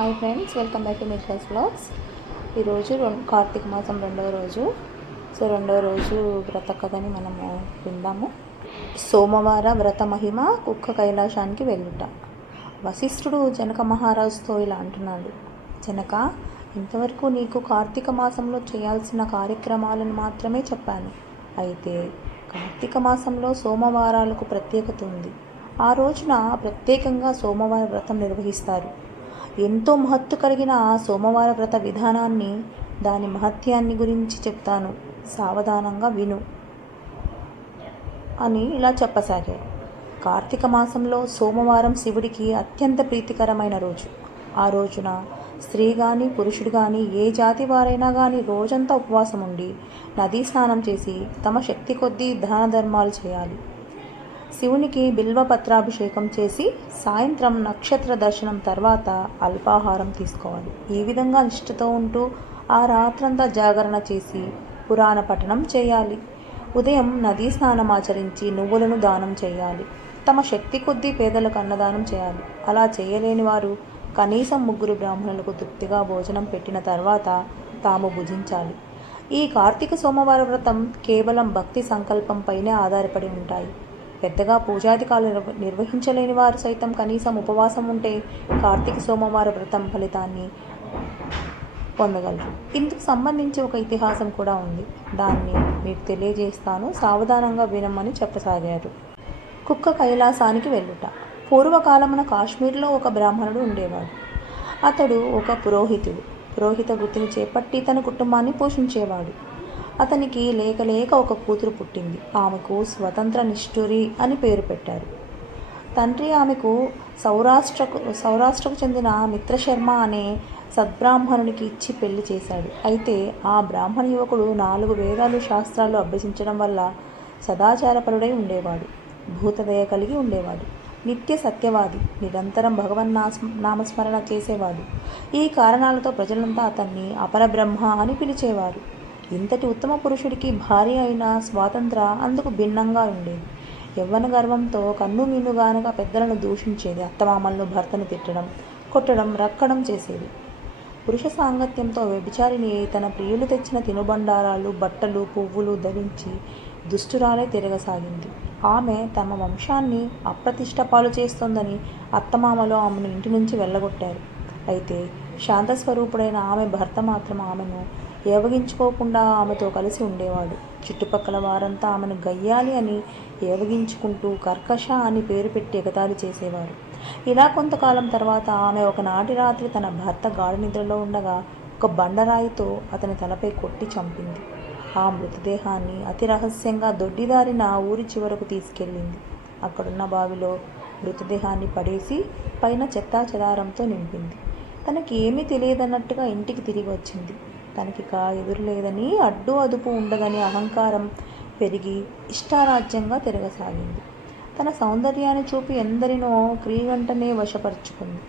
Hi friends welcome back to Mitra's vlogs ఈరోజు రెండు కార్తీక మాసం రెండవ రోజు. సో రెండవ రోజు వ్రత కథని మనము విందాము. సోమవార వ్రత మహిమ కుక్క కైలాసానికి వెళ్ళుట. వశిష్ఠుడు జనక మహారాజుతో ఇలా అంటున్నాడు. జనక ఇంతవరకు నీకు కార్తీక మాసంలో చేయాల్సిన కార్యక్రమాలను మాత్రమే చెప్పాను. అయితే కార్తీక మాసంలో సోమవారాలకు ప్రత్యేకత ఉంది. ఆ రోజున ప్రత్యేకంగా సోమవార వ్రతం నిర్వహిస్తారు. ఎంతో మహత్తు కలిగిన ఆ సోమవార వ్రత విధానాన్ని దాని మహత్యాన్ని గురించి చెప్తాను. సావధానంగా విను. అని ఇలా చెప్పసాగాడు కార్తీక మాసంలో సోమవారం శివుడికి అత్యంత ప్రీతికరమైన రోజు. ఆ రోజున స్త్రీ కానీ పురుషుడు కానీ ఏ జాతి వారైనా కానీ రోజంతా ఉపవాసం ఉండి నదీ స్నానం చేసి తమ శక్తి కొద్దీ దాన ధర్మాలు చేయాలి. శివునికి బిల్వ పత్రాభిషేకం చేసి సాయంత్రం నక్షత్ర దర్శనం తర్వాత అల్పాహారం తీసుకోవాలి. ఈ విధంగా నిష్ఠతో ఉంటూ ఆ రాత్రంతా జాగరణ చేసి పురాణ పఠనం చేయాలి. ఉదయం నదీ స్నానం ఆచరించి నువ్వులను దానం చేయాలి. తమ శక్తి కొద్దీ పేదలకు అన్నదానం చేయాలి. అలా చేయలేని వారు కనీసం ముగ్గురు బ్రాహ్మణులకు తృప్తిగా భోజనం పెట్టిన తర్వాత తాము భుజించాలి. ఈ కార్తీక సోమవార వ్రతం కేవలం భక్తి సంకల్పంపైనే ఆధారపడి ఉంటాయి. పెద్దగా పూజాధికాలు నిర్వ నిర్వహించలేని వారు సైతం కనీసం ఉపవాసం ఉంటే కార్తీక సోమవార వ్రతం ఫలితాన్ని పొందగలరు. ఇందుకు సంబంధించి ఒక ఇతిహాసం కూడా ఉంది. దాన్ని మీకు తెలియజేస్తాను. సావధానంగా వినమని చెప్పసాగారు. కుక్క కైలాసానికి వెళ్ళుట. పూర్వకాలమున కాశ్మీర్లో ఒక బ్రాహ్మణుడు ఉండేవాడు. అతడు ఒక పురోహితుడు. పురోహిత వృత్తిని చేపట్టి తన కుటుంబాన్ని పోషించేవాడు. అతనికి లేక లేక ఒక కూతురు పుట్టింది. ఆమెకు స్వతంత్ర నిష్ఠురి అని పేరు పెట్టారు. తండ్రి ఆమెకు సౌరాష్ట్రకు సౌరాష్ట్రకు చెందిన మిత్రశర్మ అనే సద్బ్రాహ్మణునికి ఇచ్చి పెళ్ళి చేశాడు. అయితే ఆ బ్రాహ్మణ యువకుడు నాలుగు వేదాలు శాస్త్రాలు అభ్యసించడం వల్ల సదాచారపరుడై ఉండేవాడు. భూతదయ కలిగి ఉండేవాడు. నిత్య సత్యవాది నిరంతరం భగవన్ నామస్మరణ చేసేవాడు. ఈ కారణాలతో ప్రజలంతా అతన్ని అపరబ్రహ్మ అని పిలిచేవారు. ఇంతటి ఉత్తమ పురుషుడికి భార్య అయిన స్వాతంత్ర అందుకు భిన్నంగా ఉండేది. యవ్వన గర్వంతో కన్ను మీనుగానగా పెద్దలను దూషించేది అత్తమామలను భర్తను తిట్టడం కొట్టడం రక్కడం చేసేది. పురుష సాంగత్యంతో వ్యభిచారిని తన ప్రియులు తెచ్చిన తినుబండారాలు బట్టలు పువ్వులు ధరించి దుష్టురాలే తిరగసాగింది. ఆమె తమ వంశాన్ని అప్రతిష్ట పాలు చేస్తోందని అత్తమామలు ఆమెను ఇంటి నుంచి వెళ్ళగొట్టారు. అయితే శాంతస్వరూపుడైన ఆమె భర్త మాత్రం ఆమెను ఏవగించుకోకుండా ఆమెతో కలిసి ఉండేవాడు. చుట్టుపక్కల వారంతా ఆమెను గయ్యాలి అని ఏవగించుకుంటూ కర్కష అని పేరు పెట్టి ఎగతాళి చేసేవారు. ఇలా కొంతకాలం తర్వాత ఆమె ఒకనాటి రాత్రి తన భర్త గాఢ నిద్రలో ఉండగా ఒక బండరాయితో అతని తలపై కొట్టి చంపింది. ఆ మృతదేహాన్ని అతి రహస్యంగా దొడ్డిదారిన ఊరి చివరకు తీసుకెళ్ళింది. అక్కడున్న బావిలో మృతదేహాన్ని పడేసి పైన చెత్తా చెదారంతో నింపింది. తనకి ఏమీ తెలియదన్నట్టుగా ఇంటికి తిరిగి వచ్చింది. తనకి కా ఎదురు లేదని అడ్డు అదుపు ఉండదని అహంకారం పెరిగి ఇష్టారాజ్యంగా తిరగసాగింది. తన సౌందర్యాన్ని చూపి ఎందరినో క్రీగంటనే వశపరుచుకుంది.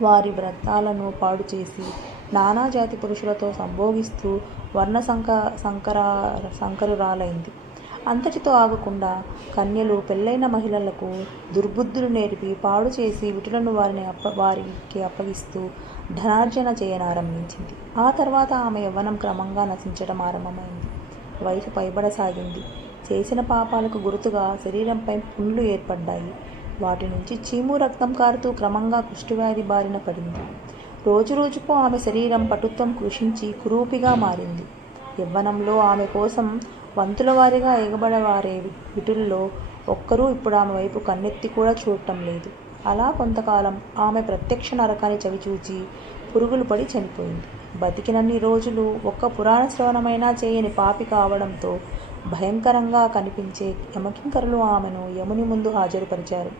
వారి వ్రతాలను పాడు చేసి నానా జాతి పురుషులతో సంభోగిస్తూ వర్ణ సంక సంకర సంకరురాలైంది. అంతటితో ఆగకుండా కన్యలు పెళ్ళైన మహిళలకు దుర్బుద్ధులు నేర్పి పాడు చేసి విటులను వారిని అప్ప వారికి అప్పగిస్తూ ధనార్జన చేయనారంభించింది. ఆ తర్వాత ఆమె యవ్వనం క్రమంగా నశించడం ఆరంభమైంది. వయసు పైబడసాగింది చేసిన పాపాలకు గుర్తుగా శరీరంపై పుండ్లు ఏర్పడ్డాయి. వాటి నుంచి చీము రక్తం కారుతూ క్రమంగా కుష్ఠవ్యాధి బారిన పడింది. రోజురోజుకు ఆమె శరీరం పటుత్వం కృషించి కురూపిగా మారింది. యవ్వనంలో ఆమె కోసం వంతుల వారిగా ఎగబడవారే విటుల్లో ఒక్కరూ ఇప్పుడు ఆమె వైపు కన్నెత్తి కూడా చూడటం లేదు. అలా కొంతకాలం ఆమె ప్రత్యక్ష నరకాన్ని చవిచూచి పురుగులు పడి చనిపోయింది. బతికినన్ని రోజులు ఒక్క పురాణ శ్రవణమైనా చేయని పాపి కావడంతో భయంకరంగా కనిపించే యమకింకరులు ఆమెను యముని ముందు హాజరుపరిచారు.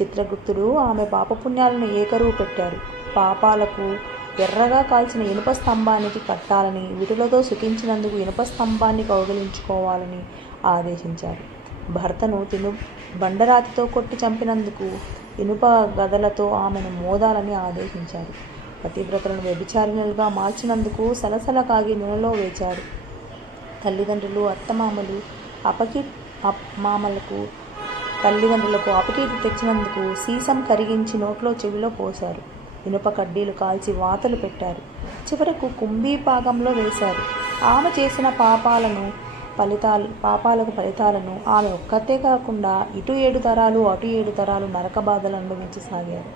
చిత్రగుప్తుడు ఆమె పాపపుణ్యాలను ఏకరువు పెట్టారు. పాపాలకు ఎర్రగా కాల్చిన ఇనుప స్తంభానికి కట్టాలని విటులతో సుఖించినందుకు ఇనుప స్తంభాన్ని కౌగలించుకోవాలని ఆదేశించారు. భర్తను తిను బండరాతితో కొట్టి చంపినందుకు ఇనుప గదలతో ఆమెను మోదాలని ఆదేశించారు. పతివ్రతలను వ్యభిచారిణులుగా మార్చినందుకు సలసల కాగి నూనెలో వేచారు. తల్లిదండ్రులు అత్తమామలు అపకి మామలకు తల్లిదండ్రులకు అపకీర్తి తెచ్చినందుకు సీసం కరిగించి నోట్లో చెవిలో పోశారు. ఇనుప కడ్డీలు కాల్చి వాతలు పెట్టారు. చివరకు కుంభీ భాగంలో వేశారు. ఆమె చేసిన పాపాలను ఫలితాలు పాపాలకు ఫలితాలను ఆమె ఒక్కతే కాకుండా ఇటు ఏడు తరాలు అటు ఏడు తరాలు నరక బాధలు అనుభవించసాగారు.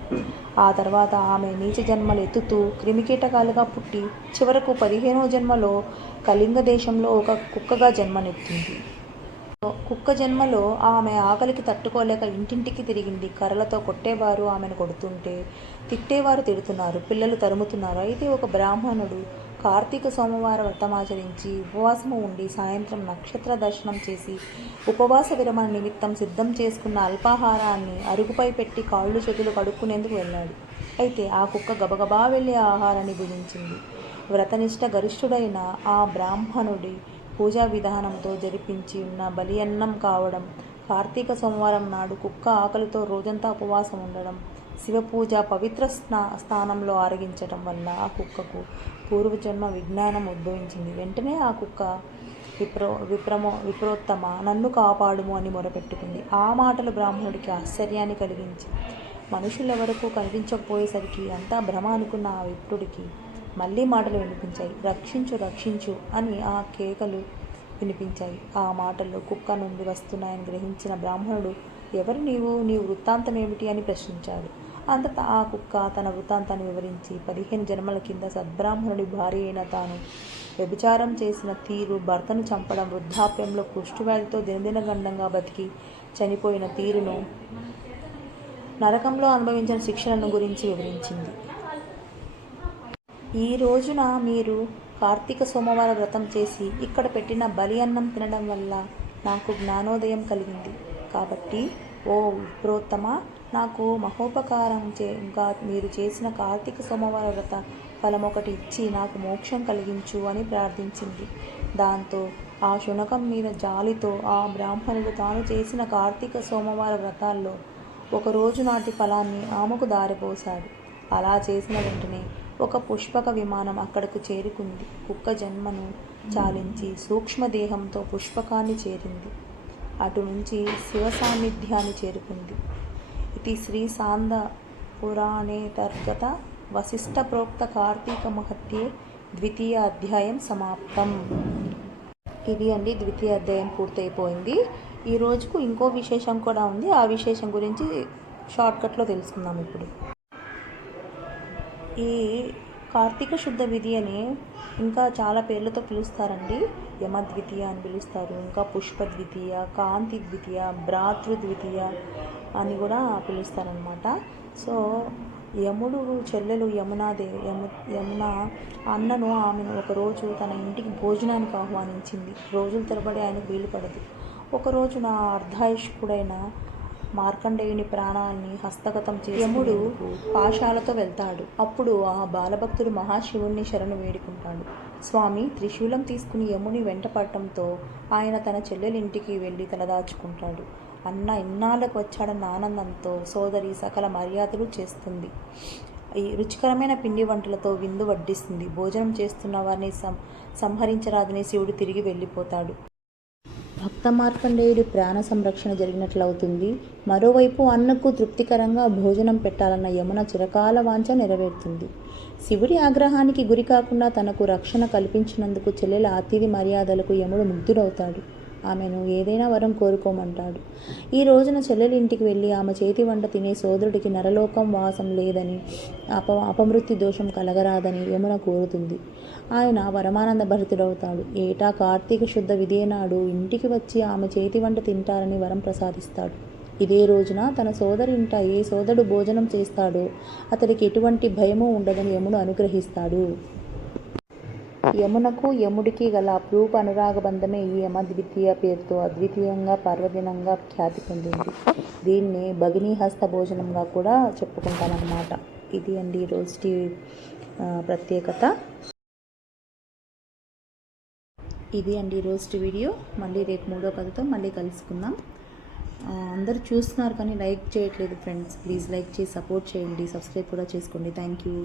ఆ తర్వాత ఆమె నీచ జన్మలు ఎత్తుతూ క్రిమికీటకాలుగా పుట్టి చివరకు పదిహేనో జన్మలో కళింగ దేశంలో ఒక కుక్కగా జన్మనెత్తింది. కుక్క జన్మలో ఆమె ఆకలికి తట్టుకోలేక ఇంటింటికి తిరిగింది. కర్రలతో కొట్టేవారు ఆమెను కొడుతుంటే తిట్టేవారు తిడుతున్నారు. పిల్లలు తరుముతున్నారు. అయితే ఒక బ్రాహ్మణుడు కార్తీక సోమవార వ్రతమాచరించి ఉపవాసము ఉండి సాయంత్రం నక్షత్ర దర్శనం చేసి ఉపవాస విరమణ నిమిత్తం సిద్ధం చేసుకున్న అల్పాహారాన్ని అరుగుపై పెట్టి కాళ్ళు చేతులు కడుక్కునేందుకు వెళ్ళాడు. అయితే ఆ కుక్క గబగబా వెళ్ళి ఆహారాన్ని భుజించింది. వ్రతనిష్ట గరిష్ఠుడైన ఆ బ్రాహ్మణుడి పూజా విధానంతో జరిపించి ఉన్న బలియన్నం కావడం కార్తీక సోమవారం నాడు కుక్క ఆకలితో రోజంతా ఉపవాసం ఉండడం శివపూజ పవిత్ర స్నా స్థానంలో ఆరగించడం వల్ల ఆ కుక్కకు పూర్వజన్మ విజ్ఞానం ఉద్భవించింది. వెంటనే ఆ కుక్క విప్రో విప్రమో విప్రోత్తమ నన్ను కాపాడుము అని మొరపెట్టుకుంది. ఆ మాటలు బ్రాహ్మణుడికి ఆశ్చర్యాన్ని కలిగించి మనుషులెవరకు కనిపించకపోయేసరికి అంతా భ్రమ అనుకున్న ఆ విప్రుడికి మళ్ళీ మాటలు వినిపించాయి. రక్షించు రక్షించు అని ఆ కేకలు వినిపించాయి. ఆ మాటలు కుక్క నుండి వస్తున్నాయని గ్రహించిన బ్రాహ్మణుడు ఎవరు నీవు? నీ వృత్తాంతం ఏమిటి అని ప్రశ్నించాడు. అంతట ఆ కుక్క తన వృత్తాంతాన్ని వివరించి పదిహేను జన్మల కింద సద్బ్రాహ్మణుడి భార్య అయిన తాను వ్యభిచారం చేసిన తీరు భర్తను చంపడం వృద్ధాప్యంలో కుష్ఠవ్యాధితో దినదినగండంగా బతికి చనిపోయిన తీరును నరకంలో అనుభవించిన శిక్షలను గురించి వివరించింది. ఈ రోజున మీరు కార్తీక సోమవార వ్రతం చేసి ఇక్కడ పెట్టిన బలి అన్నం తినడం వల్ల నాకు జ్ఞానోదయం కలిగింది. కాబట్టి ఓ విప్రోత్తమ నాకు మహోపకారం చేగా మీరు చేసిన కార్తీక సోమవార వ్రత ఫలం ఒకటి ఇచ్చి నాకు మోక్షం కలిగించు అని ప్రార్థించింది. దాంతో ఆ శునకం మీద జాలితో ఆ బ్రాహ్మణుడు తాను చేసిన కార్తీక సోమవార వ్రతాల్లో ఒక రోజు నాటి ఫలాన్ని ఆమెకు దారిపోశాడు. అలా చేసిన వెంటనే ఒక పుష్పక విమానం అక్కడకు చేరుకుంది. కుక్క జన్మను చాలించి సూక్ష్మదేహంతో పుష్పకాన్ని చేరింది. అటు నుంచి శివ సాన్నిధ్యాన్ని చేరుకుంది. ఇది శ్రీ సాంద పురాణేతర్గత వశిష్ట ప్రోక్త కార్తీక మహత్యే ద్వితీయ అధ్యాయం సమాప్తం. ఇది అండి ద్వితీయ అధ్యాయం పూర్తయిపోయింది. ఈ రోజుకు ఇంకో విశేషం కూడా ఉంది. ఆ విశేషం గురించి షార్ట్కట్లో తెలుసుకుందాం ఇప్పుడు. ఈ కార్తీక శుద్ధ విధి అని ఇంకా చాలా పేర్లతో పిలుస్తారండి. యమద్వితీయ అని పిలుస్తారు. ఇంకా పుష్ప ద్వితీయ కాంతి ద్వితీయ భ్రాతృ ద్వితీయ అని కూడా పిలుస్తారనమాట సో యముడు చెల్లెలు యమునాదే యము యమున అన్నను ఆమెను ఒకరోజు తన ఇంటికి భోజనానికి ఆహ్వానించింది. రోజుల తరబడి ఆయనకు వీలు పడదు. ఒకరోజు నా అర్ధాయుష్కుడైన మార్కండేయుని ప్రాణాన్ని హస్తగతం చేసి యముడు పాశాలతో వెళ్తాడు. అప్పుడు ఆ బాలభక్తుడు మహాశివుణ్ణి శరణు వేడుకుంటాడు. స్వామి త్రిశూలం తీసుకుని యముని వెంట పడటంతో ఆయన తన చెల్లెలింటికి వెళ్ళి తలదాచుకుంటాడు. అన్న ఇన్నాళ్ళకు వచ్చాడన్న ఆనందంతో సోదరి సకల మర్యాదలు చేస్తుంది. ఈ రుచికరమైన పిండి వంటలతో విందు వడ్డిస్తుంది. భోజనం చేస్తున్న వారిని సం సంహరించరాదని శివుడు తిరిగి వెళ్ళిపోతాడు. భక్త మార్కండేయుడి ప్రాణ సంరక్షణ జరిగినట్లవుతుంది. మరోవైపు అన్నకు తృప్తికరంగా భోజనం పెట్టాలన్న యమున చిరకాల వాంఛ నెరవేరుతుంది. శివుడి ఆగ్రహానికి గురి కాకుండా తనకు రక్షణ కల్పించినందుకు చెల్లెల అతిథి మర్యాదలకు యముడు ముగ్ధుడవుతాడు. ఆమెను ఏదైనా వరం కోరుకోమంటాడు. ఈ రోజున చెల్లెలి ఇంటికి వెళ్ళి ఆమె చేతి వంట తినే సోదరుడికి నరలోకం వాసం లేదని అప అపమృత్యు దోషం కలగరాదని యమున కోరుతుంది. ఆయన వరమానంద భరితుడవుతాడు. ఏటా కార్తీక శుద్ధ విదేనాడు ఇంటికి వచ్చి ఆమె చేతి వంట తింటారని వరం ప్రసాదిస్తాడు. ఇదే రోజున తన సోదరింట ఏ సోదరుడు భోజనం చేస్తాడో అతడికి ఎటువంటి భయము ఉండదని యముడు అనుగ్రహిస్తాడు. యమునకు యముడికి గల అపురూప అనురాగ బంధమే ఈ యమద్వితీయ పేరుతో అద్వితీయంగా పర్వదినంగా ఖ్యాతి పొందింది. దీన్ని భగినీహస్త భోజనంగా కూడా చెప్పుకుంటామన్నమాట. ఇది అండి రోజుటి ప్రత్యేకత. ఇది అండి రోజు వీడియో. మళ్ళీ రేపు మూడో కథతో మళ్ళీ కలుసుకుందాం. అందరూ చూస్తున్నారు కానీ లైక్ చేయట్లేదు ఫ్రెండ్స్. ప్లీజ్ లైక్ చేసి సపోర్ట్ చేయండి. సబ్స్క్రైబ్ కూడా చేసుకోండి. Thank you.